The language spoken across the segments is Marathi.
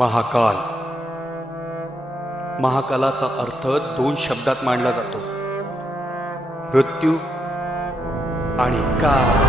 महाकाल. महाकालाचा अर्थ 2 शब्दात मांडला जातो, मृत्यू आणि काल.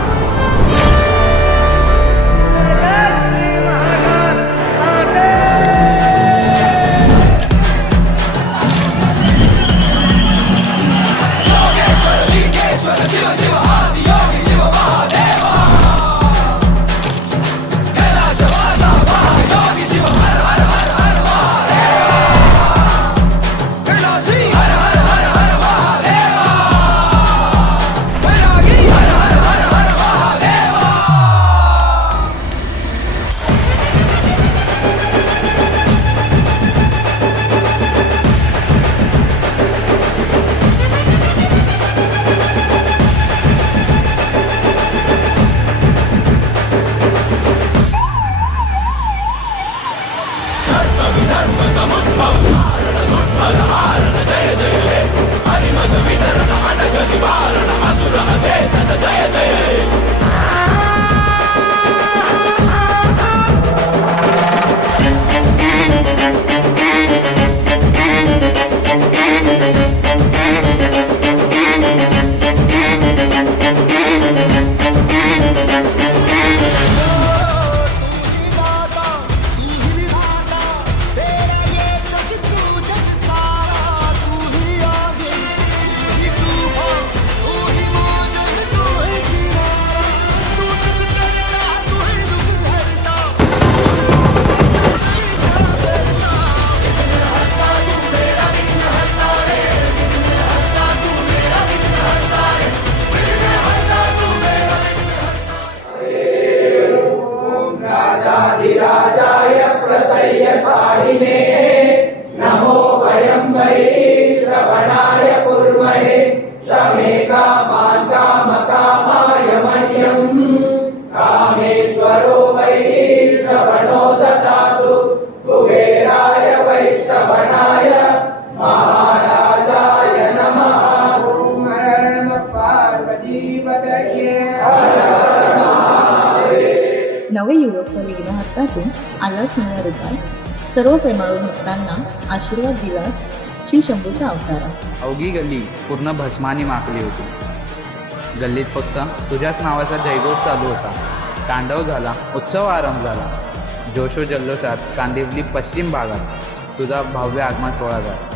राजाधिराजाय प्रसह्यसारिणे नमो वयं वै श्रवणाय कुर्महे श्रमे कामान् कामकामाय मह्यं कामेश्वरो वै श्रवणो ददातु कुबेराय वै श्रवणाय महाराजाय नमः. ॐ हर नमः पार्वतीपतये हर हर महादेव. नवयुवक व विघ्नहर्तातून आलास नव्या रूपात सर्व प्रेमाळू भक्तांना आशीर्वाद दिलास श्री शंभूच्या अवतारात. अवघी गल्ली पूर्ण भस्माने माखली होती. गल्लीत फक्त तुझ्याच नावाचा जयघोष चालू होता. तांडव झाला, उत्सव आरंभ झाला. जोशो जल्लोषात कांदिवली पश्चिम भागात तुझा भव्य आगमन सोहळा झाला.